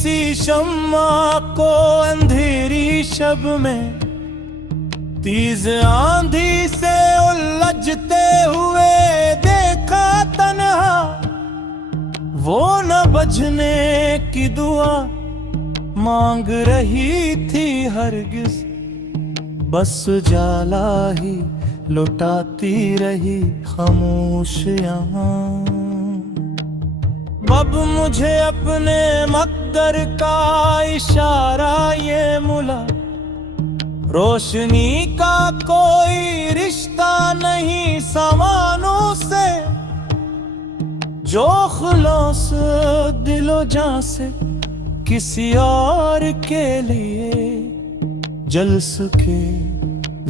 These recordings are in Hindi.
सी शम्मा को अंधेरी शब में तेज आंधी से उलझते हुए देखा तन्हा। वो न बजने की दुआ मांग रही थी हरगिज, बस जाला ही लुटाती रही खामोश यहाँ। अब मुझे अपने मकदर का इशारा ये मुला, रोशनी का कोई रिश्ता नहीं सामानों से, जो खुलास दिलो जान से किसी और के लिए जल सके,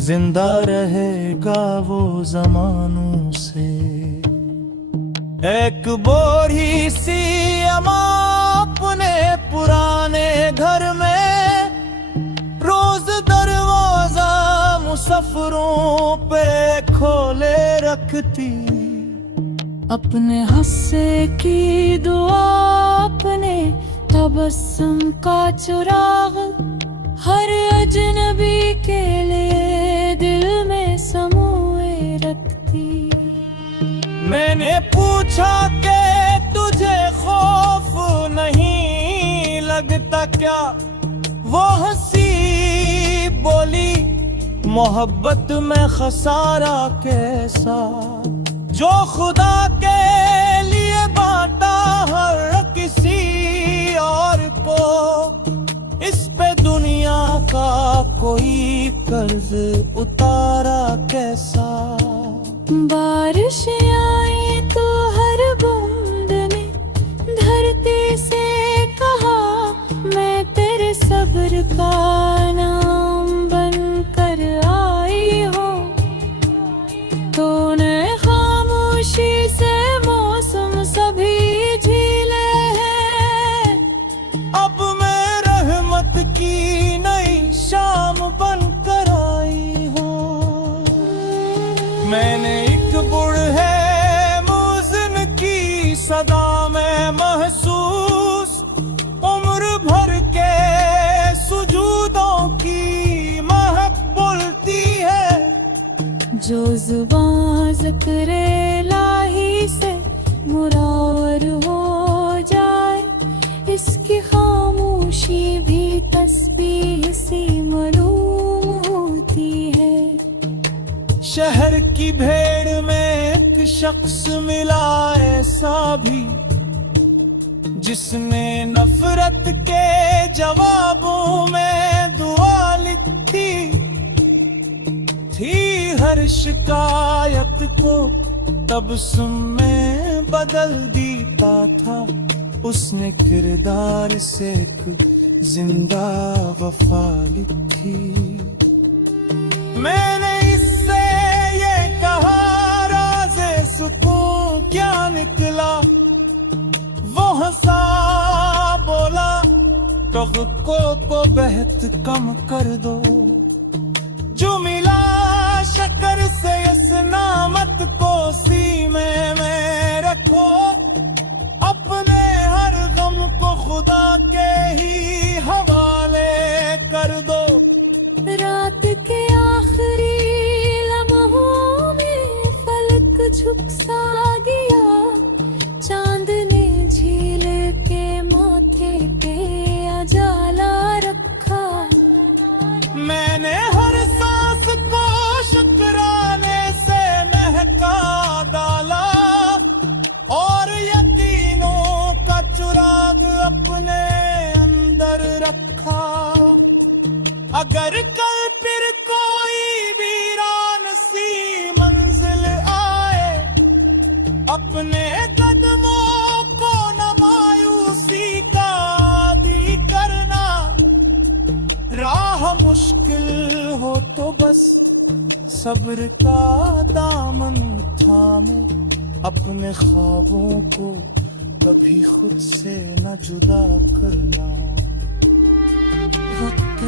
जिंदा रहेगा वो जमानों से। एक बोरी सी अपने पुराने घर में रोज दरवाजा मुसाफिरों पे खोले रखती। अपने हंसे की दुआ, अपने तबस्सुम का चुराग, हर अजनबी के लिए दिल में समोए रखती। मैंने पूछा कि तुझे खौफ नहीं लगता क्या? वो हंसी बोली, मोहब्बत में खसारा कैसा, जो खुदा के लिए बांटा हर किसी और को, इस पे दुनिया का कोई कर्ज उतारा कैसा। बारिश आई तो हर बूंद ने धरती से कहा, मैं तेरे सब्र का नाम बनकर आई हूँ। तूने खामोशी से मौसम सभी झीले हैं, अब मैं रहमत की नई शाम बनकर आई हूँ। मैंने एक बूढ़े मुअज्जिन की सदा में महसूस, उम्र भर के सुजूदों की महक बोलती है। जो जुबान ज़िक्र इलाही से मुरावर हो जाए, इसकी खामोशी भी तस्बीह सी मालूम होती है। शहर की भीड़ में एक शख्स मिला ऐसा भी, जिसने नफरत के जवाबों में दुआ लिखी थी। हर शिकायत को तबस्सुम में बदल देता था, उसने किरदार से एक जिंदा वफा लिखी। मैंने इससे ये कहा, राज़े सुकून क्या निकला? वो हंसा बोला, तोहको को बहत कम कर दो। जो मिला शक्कर से इस नामत को सीने में रखो, अपने हर गम को खुदा के ही हवाले कर दो। रात के आखिरी लम्हों में फलक झुक सा गया, चांद ने झील के माथे पे उजाला रखा। मैंने हर सांस को शुक्राने से महका डाला, और यकीनों का चिराग अपने अंदर रखा। अगर कल फिर कोई वीरान सी मंजिल आए, अपने कदमों को न मायूसी का आदी करना। राह मुश्किल हो तो बस सब्र का दामन थामे, अपने ख्वाबों को कभी खुद से न जुदा करना। वक्त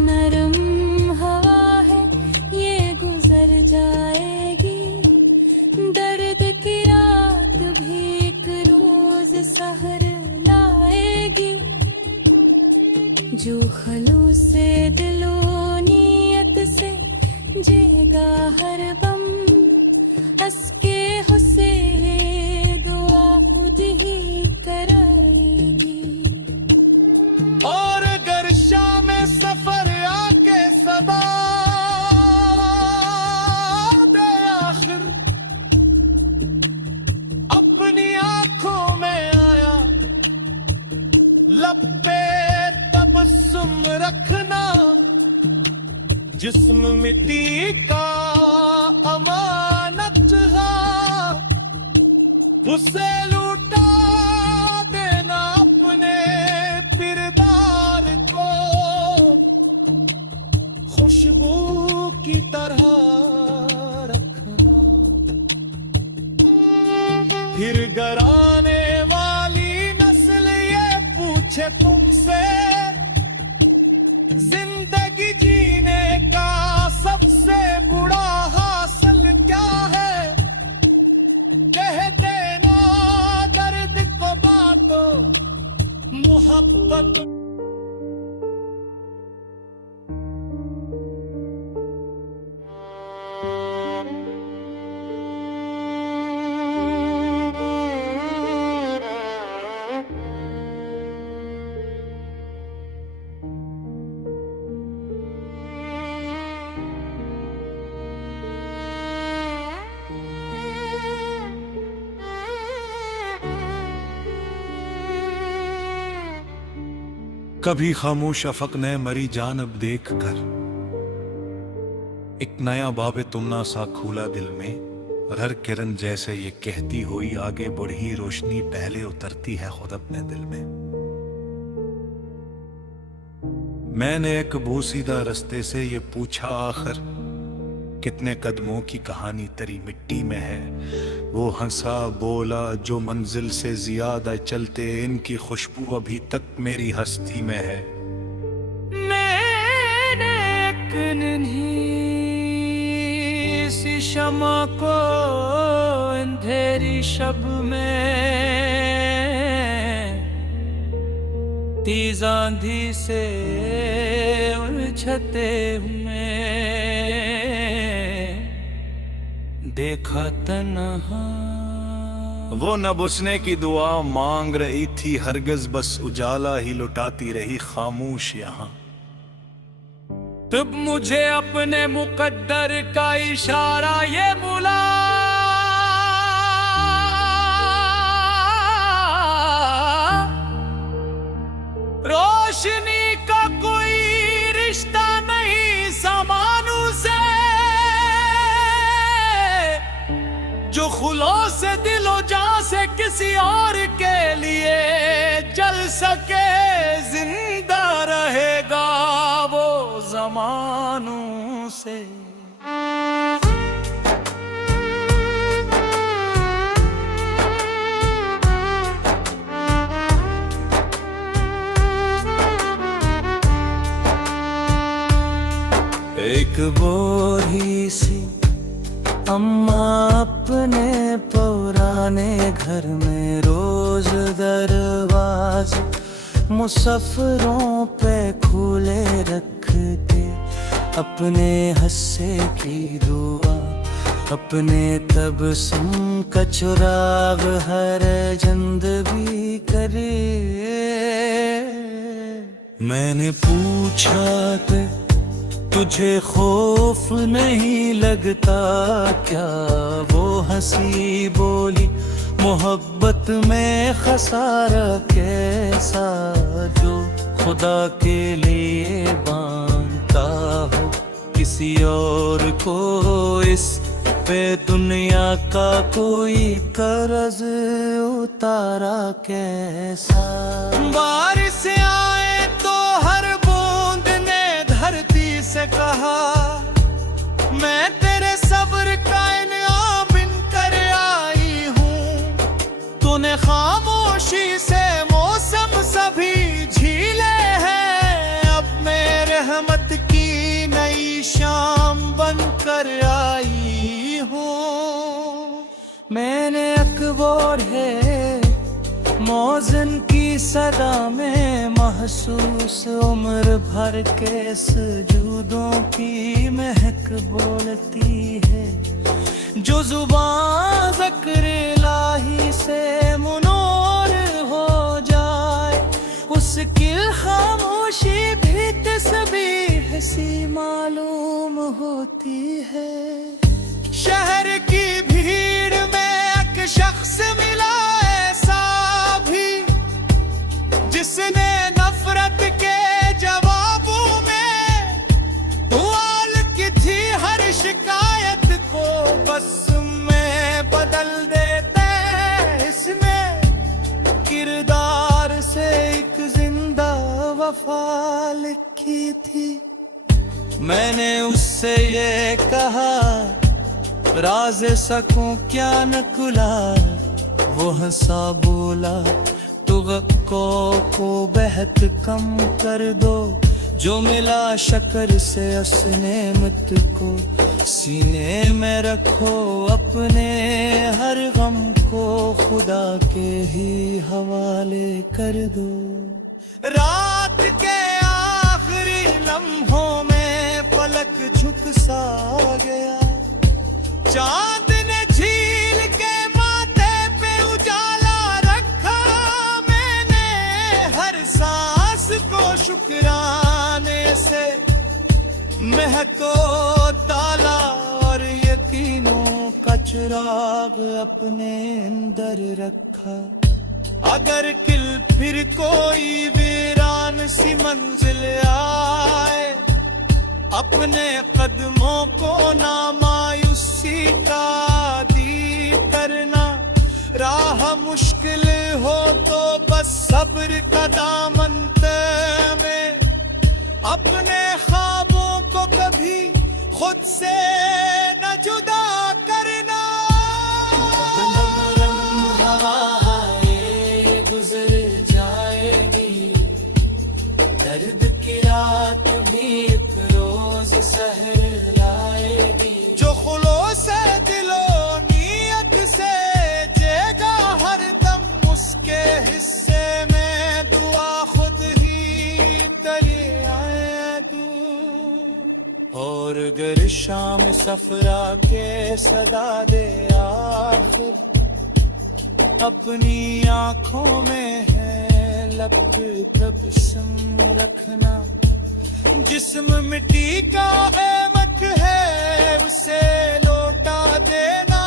नरम हवा है, ये गुजर जाएगी। दर्द की रात भी एक रोज सहर लाएगी। जो खलूस से दिलो नीयत से जेगा हर बम असके हुसे दुआ खुद ही कराएगी। और अगर शाम सफर आके सबा दे आखिर अपनी आंखों में आया लब पे तबस्सुम रखना, जिस्म मिट्टी का अमानत है उसे लूटा देना अपने किरदार को खुशबू की तरह रखना। फिर गराने वाली नस्ल ये पूछे तुमसे जिंदगी जीने का सबसे बुरा हासिल क्या है, कह देना दर्द को बातों मोहब्बत। कभी खामोश अफक ने मरी जानब देख कर एक नया बाबे तुमना सा खूला दिल में, हर किरण जैसे ये कहती हुई आगे बढ़ी रोशनी पहले उतरती है खुद अपने दिल में। मैंने एक बोसीदा रास्ते से ये पूछा आखिर कितने कदमों की कहानी तेरी मिट्टी में है। वो हंसा बोला जो मंजिल से ज्यादा चलते इनकी खुशबू अभी तक मेरी हस्ती में है। मैंने एक नन्ही सी शमा को अंधेरी शब में तेज आंधी से उलझते हुए देखा तन्हा। वो न बुझने की दुआ मांग रही थी हरगिज, बस उजाला ही लुटाती रही खामोश यहाँ। तब मुझे अपने मुकद्दर का इशारा ये मुला, रोशनी का कोई रिश्ता नहीं समानों से, जो खुलो से दिलो जान से किसी और के लिए जल सके, जिंदा रहेगा वो जमानों से। एक बोरी सी अम्मा अपने पुराने घर में रोज दरवाजे मुसाफिरों पे खुले रखते, अपने हस्से की दुआ अपने तबस्सुम का चुराग हर जंद भी करे। मैंने पूछा कि तुझे खौफ नहीं लगता क्या, वो हंसी बोली मोहब्बत में खसारा कैसा, जो खुदा के लिए बांधता हो किसी और को इस पे दुनिया का कोई कर्ज उतारा कैसा। बारिश आए तो हर बूंद ने धरती से कहा, मैं तेरे सब्र का इनाम बिन कर आई हूँ। तूने खामोशी से मौसम सभी झीले हैं, अब मैं रहमत की नई शाम बन कर आई हूँ। मैंने अकबर है मौजन की सदा में महसूस उम्र भर के सुजूदों की महक बोलती है। जो जुबान ज़िक्र इलाही से मुनूर हो जाए, उसकी खामोशी भी तस्बीह सी मालूम होती है। शहर की भीड़ में एक शख्स मिला ऐसा भी, जिसने नफरत के जवाबों में दुआल की थी हर शिकायत को बस में बदल देते। इसमें किरदार से एक जिंदा वफा लिखी थी। मैंने उससे ये कहा, राज़ सकूं क्या न खुला। वो हंसा बोला, को बहत कम कर दो। जो मिला शक्कर से असने मत को, सीने में रखो अपने हर गम को, खुदा के ही हवाले कर दो। रात के आखिरी लम्हों में फलक झुक सा गया। चांद ने झील के माथे पे उजाला रखा। मैंने हर सांस को शुक्राने से महको डाला और यकीनों का चिराग अपने अंदर रखा। अगर किल फिर कोई वीरान सी मंजिल आए, अपने कदमों को ना मायूसी का दी करना। राह मुश्किल हो तो बस सब्र का दामन में, अपने ख्वाबों को कभी खुद से न जुदा करना। हवाएं गुजर जाएगी, दर्द की रात भी एक रोज सहर लाएगी। जो खुलो से दिलो नीयत से जेगा हर दम, उसके हिस्से में दुआ खुद ही तरी आए दूर। और अगर शाम सफरा के सदा दे आखिर, अपनी आंखों में है लब तबस्सुम रखना। जिस्म मिट्टी का एमक है, उसे लौटा देना।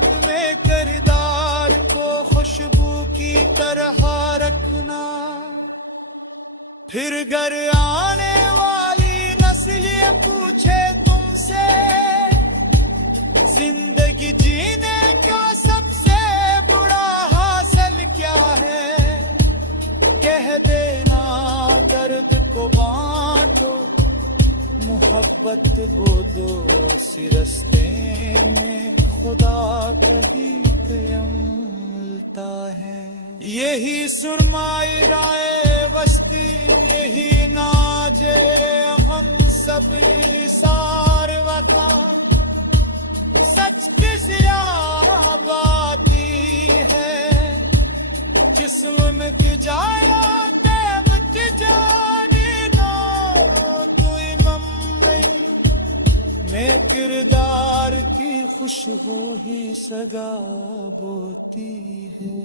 तुम्हें किरदार को खुशबू की तरह रखना। फिर घर आने वाली नस्ल ये पूछे तुमसे, जिंदगी जीने का सबसे बड़ा हासिल क्या है। कह देना दर्द को बांटो, मोहब्बत वो दो सी रस्ते में खुदा कहीं मिलता है। यही सुरमाई राय वस्ती, यही नाजे हम सब सार वफा। सच किस याब आती है, जिस्म में की जाया मिट जाने ना। कोई मम्मी में किरदार की खुशबू ही सगा बोती है।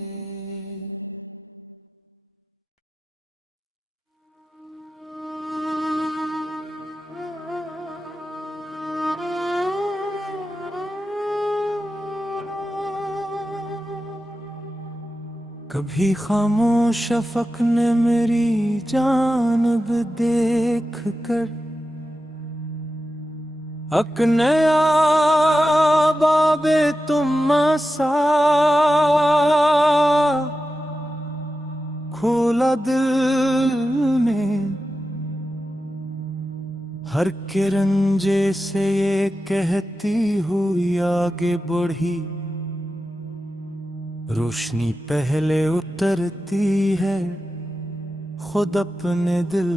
कभी खामोश शफक ने मेरी जानब देख कर अकनया बाबे तुम सा खोला दिल में। हर किरण जैसे ये कहती हुई आगे बढ़ी, रोशनी पहले उतरती है खुद अपने दिल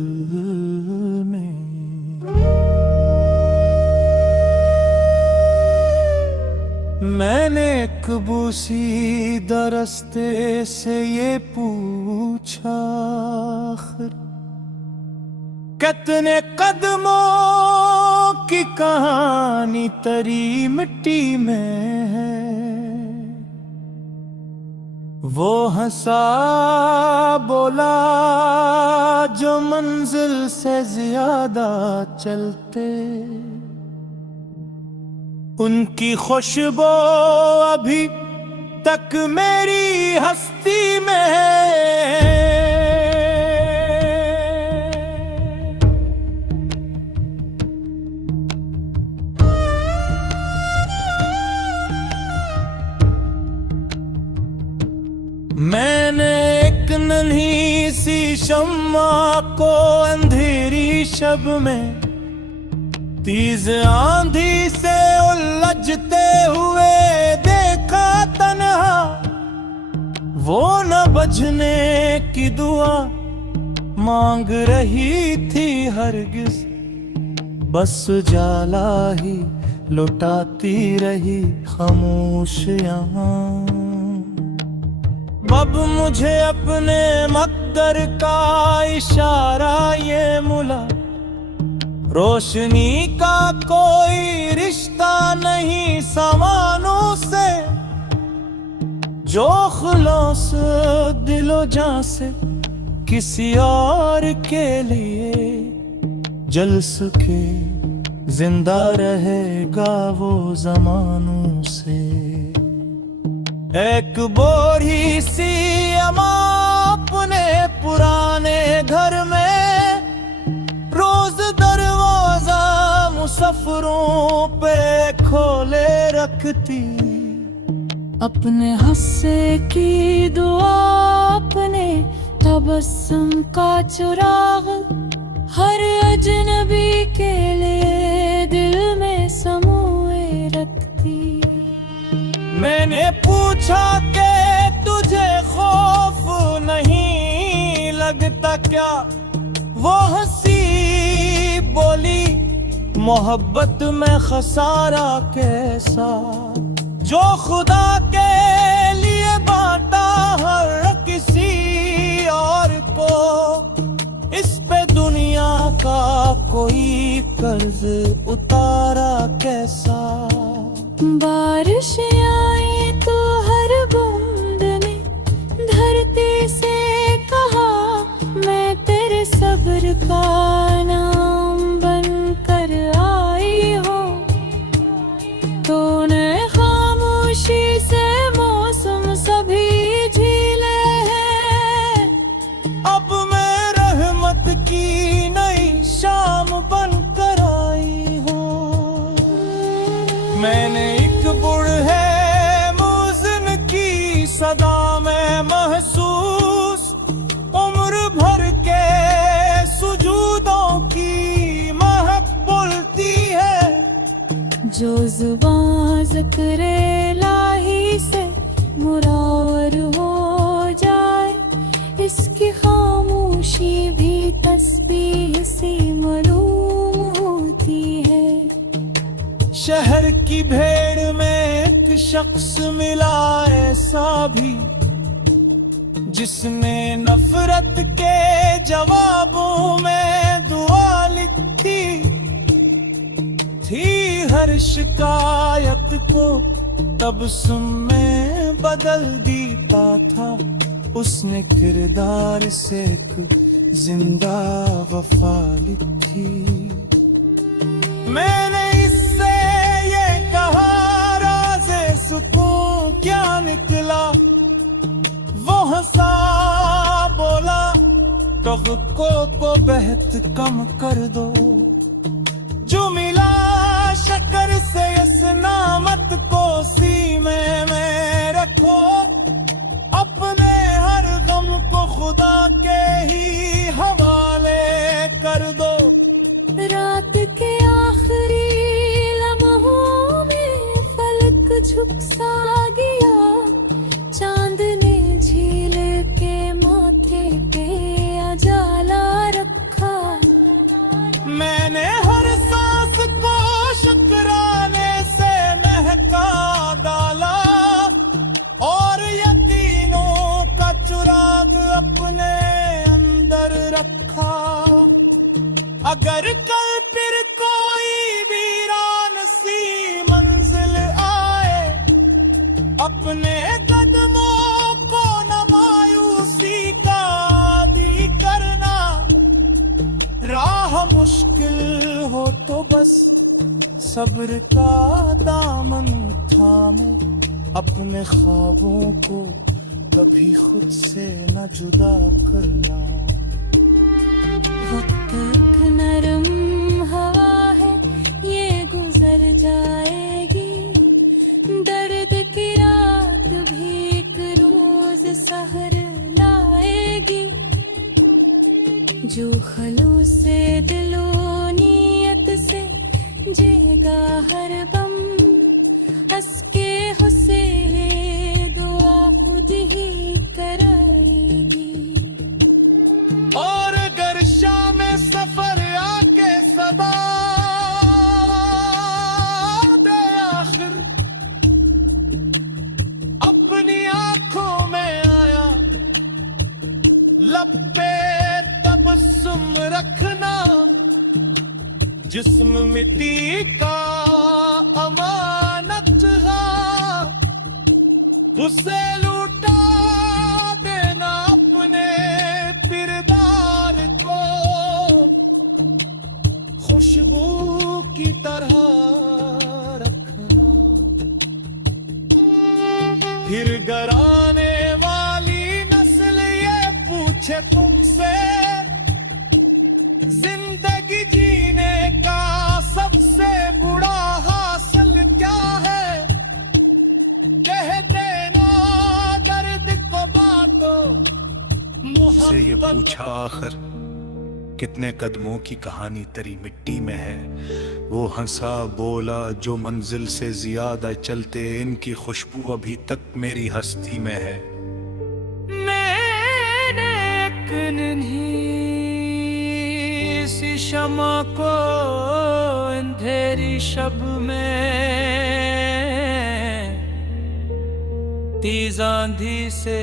में। मैंने एक बूसीदा रास्ते से ये पूछा आखिर कितने कदमों की कहानी तरी मिट्टी में है। वो हंसा बोला जो मंजिल से ज्यादा चलते उनकी खुशबू अभी तक मेरी हस्ती में है। मैंने एक नन्ही सी शम्मा को अंधेरी शब में तेज आंधी से उलझते हुए देखा तन्हा। वो न बजने की दुआ मांग रही थी हरगिज, बस जाला ही लुटाती रही खामोश यहाँ। अब मुझे अपने मकदर का इशारा ये मुला, रोशनी का कोई रिश्ता नहीं सामानों से, जो खुलूस दिलो जान से किसी और के लिए जल सके, जिंदा रहेगा वो जमानों से। एक बोरी सी अपने पुराने घर में रोज दरवाजा मुसफरों पे खोले रखती। अपने हंसे की दुआ अपने तबस्सुम का चुराग हर अजनबी के लिए दिल में समोए रखती। मैंने पूछा कि तुझे खौफ नहीं लगता क्या? वो हंसी बोली मोहब्बत में खसारा कैसा, जो खुदा के लिए बांटा हर किसी और को, इस पे दुनिया का कोई कर्ज उतारा कैसा। बारिश आई तो हर बूंद ने धरती से कहा मैं तेरे सब्र का नाम बनकर आई हूँ। तूने खामोशी से मौसम सभी झीले हैं, अब मैं रहमत की नई शाम बनकर आई हूँ। मैंने एक बूढ़े मुअज्जिन की सदा में महसूस उम्र भर के सुजूदों की महक बोलती है। जो जुबान ज़िक्र इलाही से मुरावर हो जाए, इसकी खामोशी भी तस्बीह सी मालूम होती है। शहर की भीड़ में एक शख्स मिला ऐसा भी, जिसने नफरत के जवाबों में दुआ लिखी थी। हर शिकायत को तबस्सुम में बदल देता था उसने, किरदार से एक जिंदा वफा लिखी। मैंने इससे ये कहा राज़े सुकून क्या निकला? वो हंसा बोला तवक्को को बेहद कम कर दो, जो मिला शक्कर से इस नामत को सीने में रखो, अपने हर गम को खुदा के ही हवाले कर दो। रात के आखिरी लम्हों में फलक झुक सा गया, चांद ने झील के माथे पे उजाला रखा। मैंने हर सांस को शुक्राने से महका था। अगर कल फिर कोई वीरान सी मंजिल आए, अपने कदमों को न मायूसी का आदी करना। राह मुश्किल हो तो बस सब्र का दामन थामे, अपने ख्वाबों को कभी खुद से न जुदा करना। वक्त नरम हवा है ये गुजर जाएगी, दर्द की रात भी एक रोज सहर लाएगी। जो खलूस से दिलो नीयत से जेगा हर गम, हंसके हुसे दुआ खुद ही कराएगी। और अगर शाम सफर आके सबा दे आखिर, अपनी आंखों में आया लब पे तबस्सुम रखना। जिस्म मिट्टी का अमानत है, उसे लूटा देना अपने किरदार को, खुशबू की तरह रखना। फिर गराने वाली नस्ल ये पूछे तुमसे, जिंदगी जीने का सबसे बुरा हासिल क्या है? कह देना दर्द को बातों से ये पूछा आखिर कितने कदमों की कहानी तेरी मिट्टी में है। वो हंसा बोला जो मंजिल से ज्यादा चलते, इनकी खुशबू अभी तक मेरी हस्ती में है। मैंने एक नन्ही सी शमा को अंधेरी शब में तेज आंधी से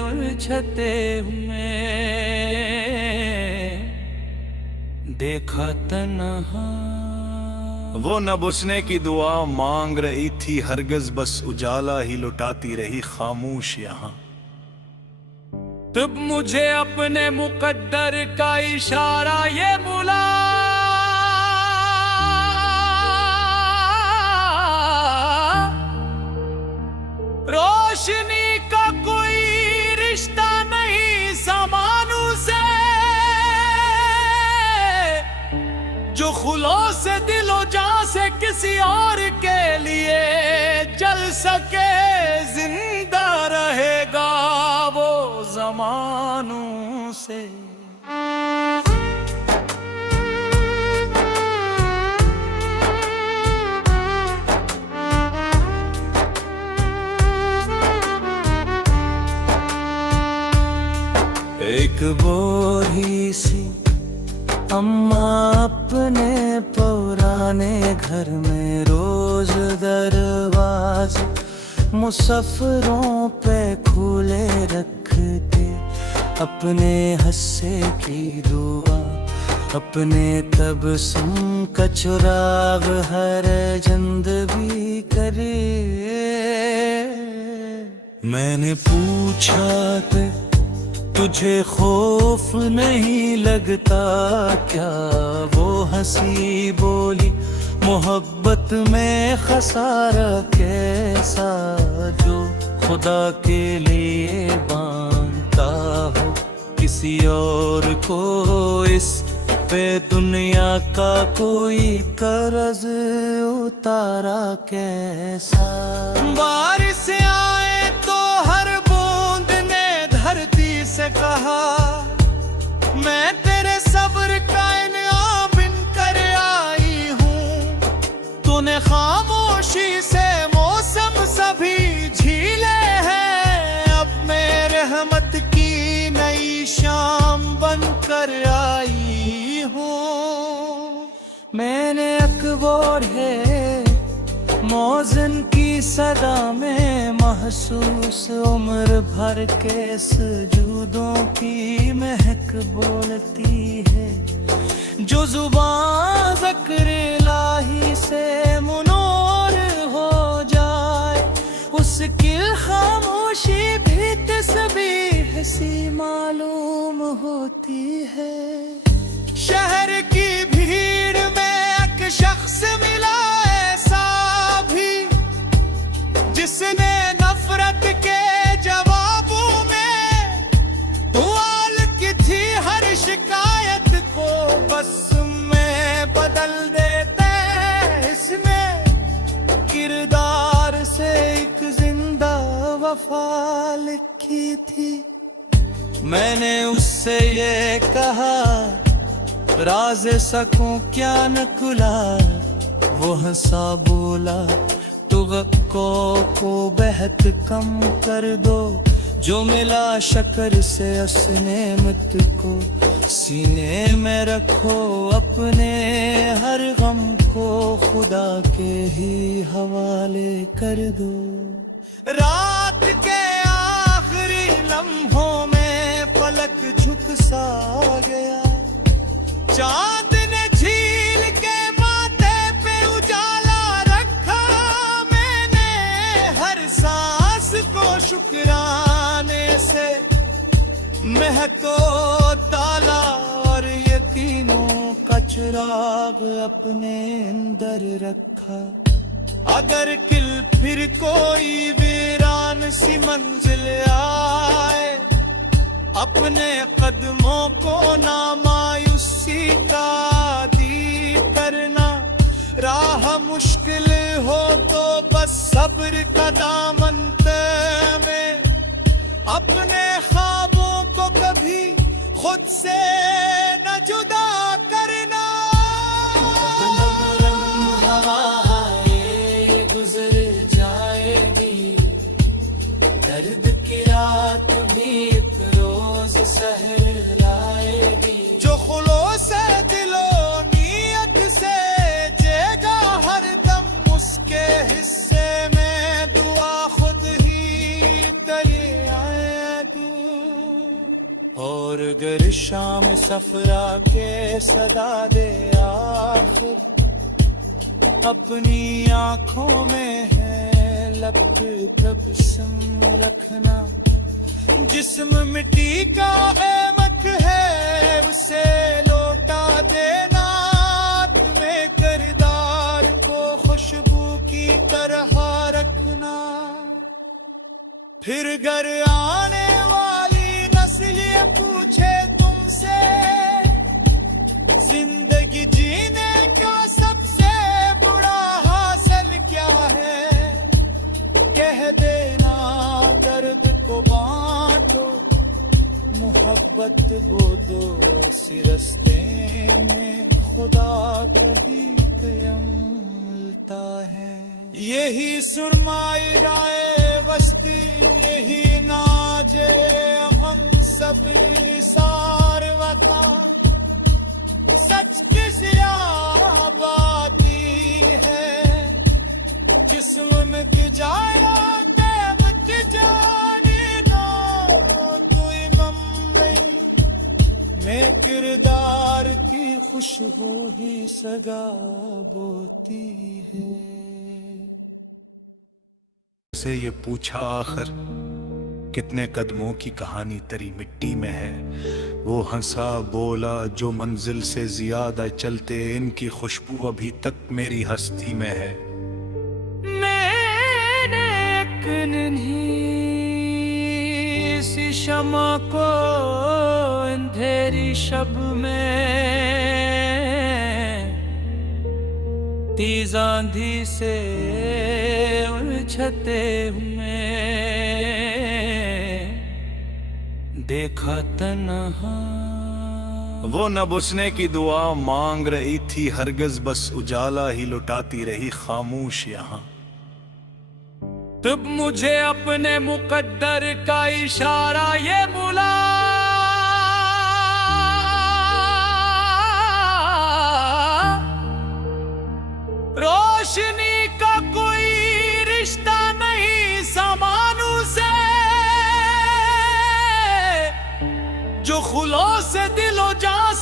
उलझते हुए देखा तन्हा। वो न बुझने की दुआ मांग रही थी हरगिज, बस उजाला ही लुटाती रही खामोश यहाँ। तब मुझे अपने मुकद्दर का इशारा ये मिला, रोशनी का कोई रिश्ता नहीं ज़मानों से, जो खुलो से दिलो जान से किसी और के लिए जल सके, जिंदा रहेगा वो ज़मानों से। एक बोरी सी अम्मा अपने पुराने घर में रोज दरवाजे मुसाफिरों पे खुले रखते, अपने हस्से की दुआ अपने तबस्सुम का चुराग हर जंद भी करे। मैंने पूछा कि तुझे खौफ नहीं लगता क्या? वो हंसी बोली मोहब्बत में खसारा कैसा, जो खुदा के लिए बांधता हो किसी और को, इस पे दुनिया का कोई कर्ज उतारा कैसा। बारिश आए तो हर बूंद ने धरती से कहा, मैं तेरे सब्र का इनाम बिन कर आई हूँ। तूने खामोशी से मौसम सभी झीले हैं, अब मैं रहमत की नई शाम बन कर आई हूँ। मैंने अकबर है मौजन की सदा में महसूस उम्र भर के सुजूदों की महक बोलती है। जो जुबान ज़िक्र इलाही से मुनूर हो जाए, उसकी खामोशी भी तस्बीह सी मालूम होती है। शहर की भीड़ में एक शख्स मिला ऐसा भी, जिसने नफरत के जवाबों में दुआल की थी हर शिकायत को बस में बदल देते। इसमें किरदार से एक जिंदा वफा लिखी थी। मैंने उससे ये कहा, राज़ सकूं क्या न खुला। वो हंसा बोला, तुगको को बहत कम कर दो। जो मिला शक्कर से असने मत को, सीने में रखो अपने हर गम को खुदा के ही हवाले कर दो। रात के आखिरी लम्हों में फलक झुक सा गया। चांद ने झील के माथे पे उजाला रखा। मैंने हर सांस को शुक्राने से महको डाला और यकीनों का चिराग अपने अंदर रखा। अगर किल फिर कोई वीरान सी मंजिल आए, अपने कदमों को ना मायूसी का दी करना। राह मुश्किल हो तो बस सब्र का दामन में, अपने ख्वाबों को कभी खुद से न जुदा करना। हवाएं गुजर जाएगी, दर्द की रात भी सहर लाएगी। जो खुलो से दिलो नियत से जेगा हर दम, उसके हिस्से में दुआ खुद ही दरियाए दूर। और अगर शाम सफरा के सदा दे आखिर, अपनी आंखों में है लपट तबस्सुम रखना। जिस्म मिट्टी का एमक है, उसे लौटा देना। तुम्हें किरदार को खुशबू की तरह रखना। फिर घर आने वाली नस्ल ये पूछे तुमसे, जिंदगी जीने का सबसे बड़ा हासिल क्या है। कह देना दर्द को बांटो, मोहब्बत वो दो सी रस्ते में खुदा कहीं मिलता है। यही सुरमाई राय वस्ती, यही नाजे हम सब सार वफा। सच की सियाब आती है, जिस्म की जाया में किरदार की खुशबू ही सगा बोती है। से ये पूछा आखिर, कितने कदमों की कहानी तेरी मिट्टी में है। वो हंसा बोला, जो मंजिल से ज्यादा चलते इनकी खुशबू अभी तक मेरी हस्ती में है। मैंने एक नन्ही सी शमा को अंधेरी शब में तेज आंधी से उलझते हुए देखा तन्हा। वो न बुझने की दुआ मांग रही थी हरगिज, बस उजाला ही लुटाती रही खामोश यहाँ। तब मुझे अपने मुकद्दर का इशारा ये मुला, रोशनी का कोई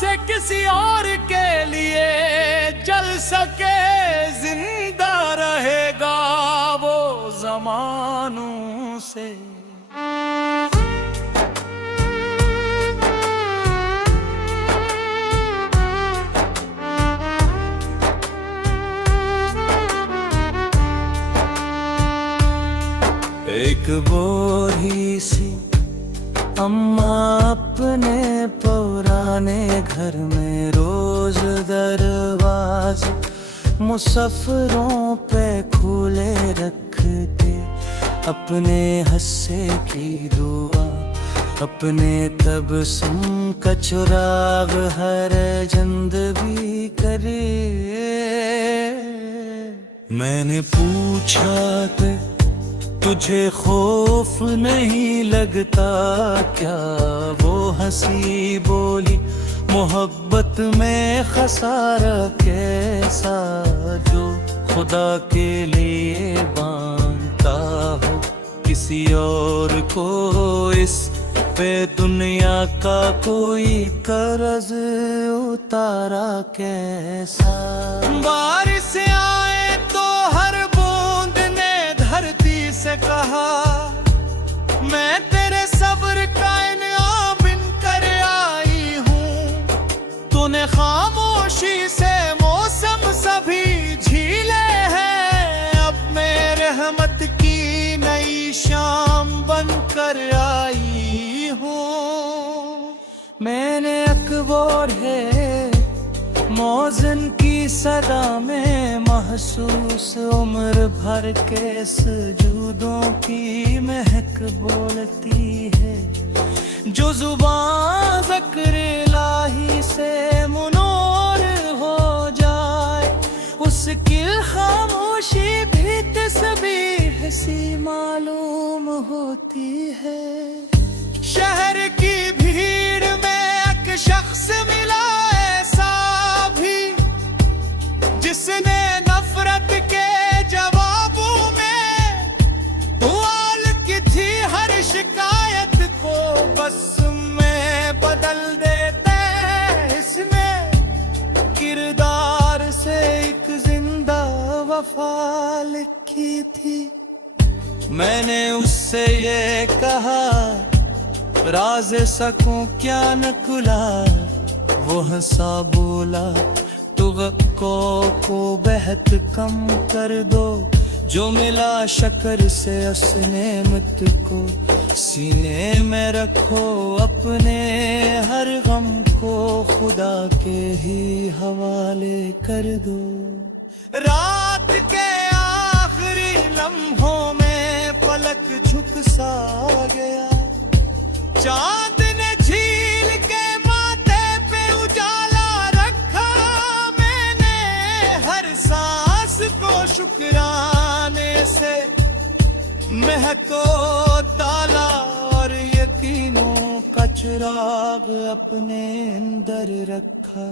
से किसी और के लिए जल सके, जिंदा रहेगा वो जमानों से। एक बोरी सी अम्मा अपने पुराने घर में रोज दरवाजे मुसाफिरों पे खुले रखते, अपने हस्से की दुआ, अपने तबस्सुम का चुराग हर जंद भी करे। मैंने पूछा कि तुझे खौफ नहीं लगता क्या? वो हंसी बोली, मोहब्बत में खसारा कैसा, जो खुदा के लिए बांधता हो किसी और को, इस पे दुनिया का कोई कर्ज उतारा कैसा। बारिश आए तो हर बूंद ने धरती से कहा, मैं तेरे सब्र का इनाम बिन कर आई हूँ। तूने खामोशी से मौसम सभी झीले हैं, अब मैं रहमत की नई शाम बन कर आई हूँ। मैंने अकबर है मौज़न की सदा में महसूस, उम्र भर के सुजूदों की महक बोलती है, जो जुबान ज़िक्र इलाही से मुनौर हो जाए, उसकी खामोशी भी तस्बीह सी मालूम होती है। शहर की भीड़ में एक शख्स मिला जिसने नफरत के जवाबों में दुआल की थी हर शिकायत को, बस में बदल देते इसमें किरदार से एक जिंदा वफा लिखी थी। मैंने उससे ये कहा, राज़ सकूं क्या न खुला, वो हंसा बोला, को बहत कम कर दो, जो मिला शक्कर से उस नेमत को, सीने में रखो अपने हर गम को, खुदा के ही हवाले कर दो। रात के आखिरी लम्हों में फलक झुक सा गया, चांद ने झील के माथे पे उजाला रखा, सांस को शुक्राने से महको डाला, और यकीनों का चिराग अपने अंदर रखा।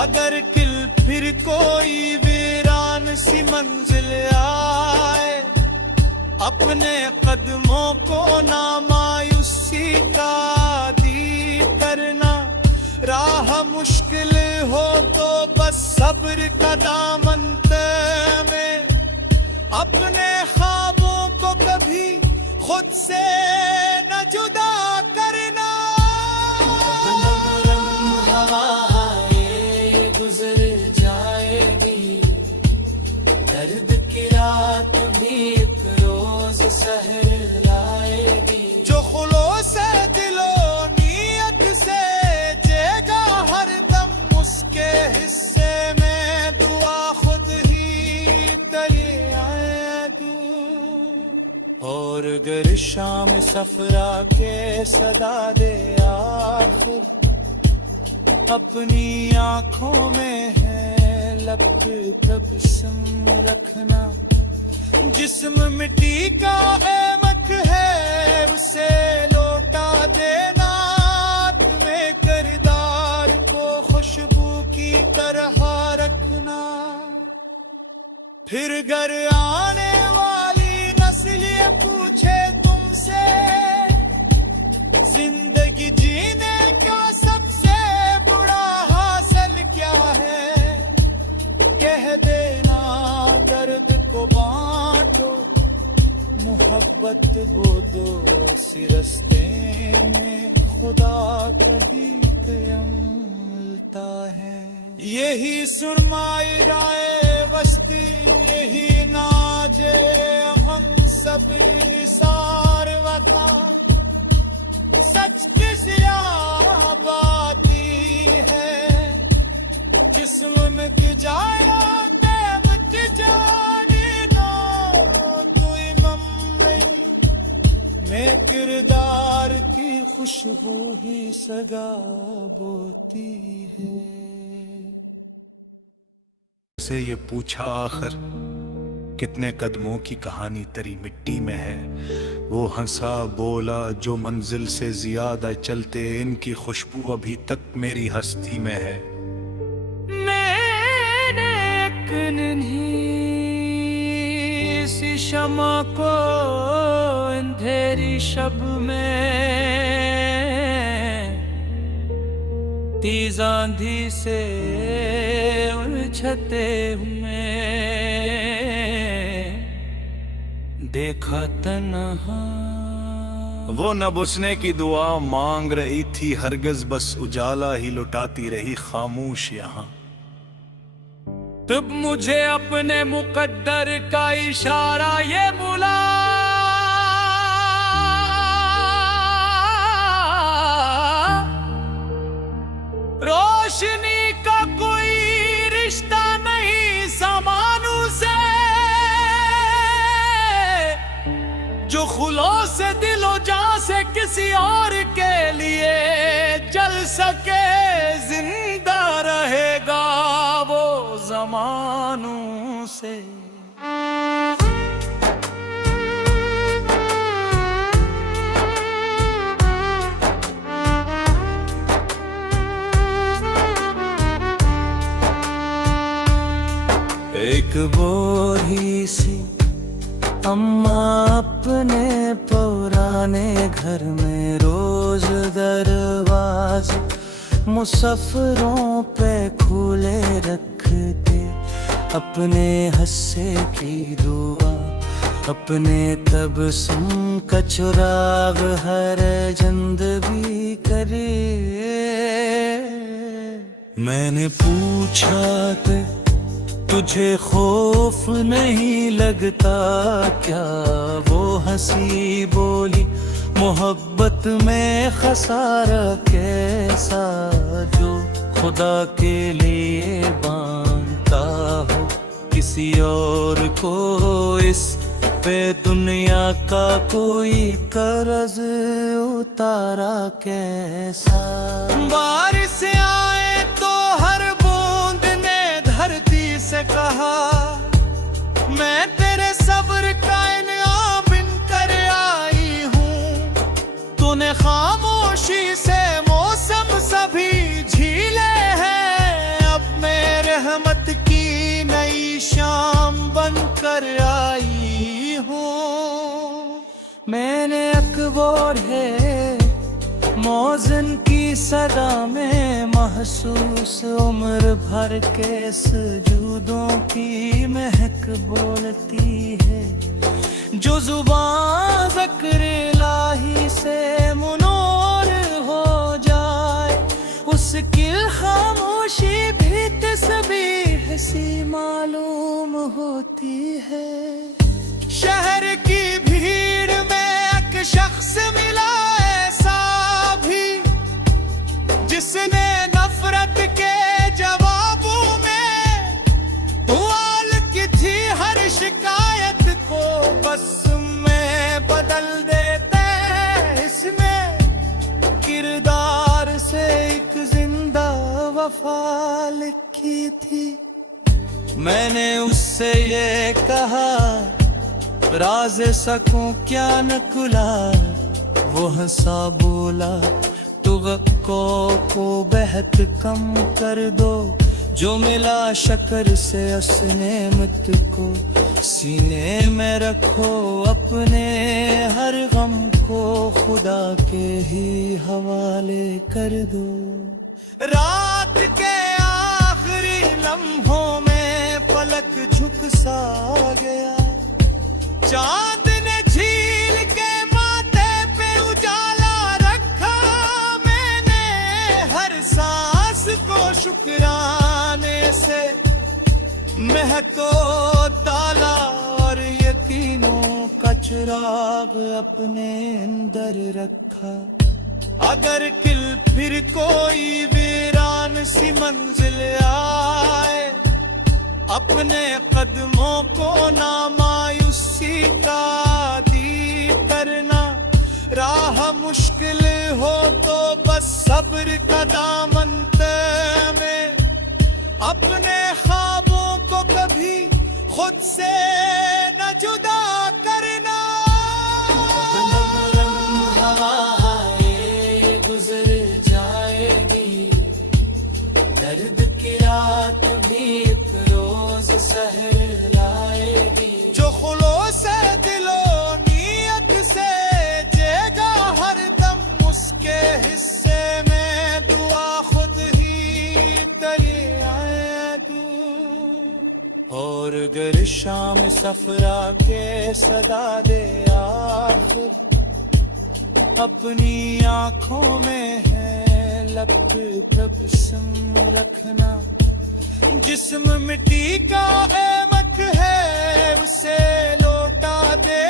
अगर किल फिर कोई वीरान सी मंजिल आए, अपने कदमों को ना मायूसी का दी करना, राह मुश्किल हो तो बस सब्र का दामन में, अपने ख्वाबों को कभी खुद से न जुदा करना। हवाएं गुजर जाएगी, दर्द की रात भी एक रोज सहर लाएगी, जो खुलो से दिलो नीयत से के हिस्से में दुआ खुद ही तरी आएगी। और गर शाम सफरा के सदा दे आखिर, अपनी आंखों में है लपट तबस्सुम रखना, जिस्म मिट्टी का एमक है उसे लौटा देना, में किरदार को खुशबू की तरह रखना। फिर घर आने वाली नस्ल ये पूछे तुमसे, जिंदगी जीने का सबसे बड़ा वो दो सी रस्ते में खुदा कभी कयम मिलता है। यही सुरमाई राय बस्ती, यही नाजे हम सब सार वफा, सच किस याब आती है जिस्म की जाया देवत जाने नो कोई मम्मी में किरदार की खुशबू ही सगा बोती है। से ये पूछा आखिर कितने कदमों की कहानी तेरी मिट्टी में है। वो हंसा बोला जो मंजिल से ज्यादा चलते, इनकी खुशबू अभी तक मेरी हस्ती में है। मैंने एक नन्ही सी शमा को अंधेरी शब में तेज आंधी से उलझते हुए देखा तन्हा। वो न बुसने की दुआ मांग रही थी हरगिज, बस उजाला ही लुटाती रही खामोश यहाँ। तब मुझे अपने मुकद्दर का इशारा ये मुला, रोशनी का कोई रिश्ता नहीं सामानों से, जो खुलो से दिलो जा से किसी और के लिए जल सके, जिंदा रहेगा वो जमानों से। एक बोरी सी अम्मा अपने पुराने घर में रोज दरवाजे मुसफरों पे खुले रखते, अपने हस्से की दुआ अपने तबस्सुम का चुराग हर जंद भी करे। मैंने पूछा कि तुझे खौफ नहीं लगता क्या, वो हंसी बोली मोहब्बत में खसारा कैसा, जो खुदा के लिए बांधता हो किसी और को इस पे दुनिया का कोई कर्ज उतारा कैसा। बारिश आए तो हर बूंद ने धरती से कहा, मैं तेरे सब्र का इनाम बिन कर आई हूँ। तूने खामोशी से मौसम सभी झीले हैं, अब मैं रहमत की नई शाम बन कर आई हूँ। मैंने अकबर है मौज़न की सदा में महसूस उम्र भर के सुजूदों की महक बोलती है, जो जुबान ज़िक्र इलाही से मुनौर हो जाए, उसकी खामोशी भी तस्बीह सी मालूम होती है। शहर की भीड़ में एक शख्स मिला ऐसा भी, जिसने नफरत के जवाबों में दुआल की थी हर शिकायत को बस में बदल देते। इसमें किरदार से एक जिंदा वफा लिखी थी। मैंने उससे ये कहा राज़ सकूं क्या न खुला, वो हंसा बोला तुगको को बहत कम कर दो, जो मिला शक्कर से असने मत को सीने में रखो, अपने हर गम को खुदा के ही हवाले कर दो। रात के आखिरी लम्हों में फलक झुक सा गया, चांद ने झील के मैं तो ताला और यकीनों का चिराग अपने अंदर रखा। अगर किल फिर कोई वीरान सी मंजिल आए, अपने कदमों को ना मायूसी का दी करना। राह मुश्किल हो तो बस सब्र का दामन में, अपने ख्वाबों को कभी खुद से न जुदा करना। हवाएं गुजर जाएगी, दर्द की रात भी एक रोज सहर लाएगी। जो खुलो से दिलो नीयत से जेगा हर दम, उसके हिस्से में दुआ खुद ही तरी आएगी। और अगर शाम सफरा के सदा दे आखिर, अपनी आंखों में है लब तबस्सुम रखना। जिस्म मिट्टी का एमक है, उसे लौटा दे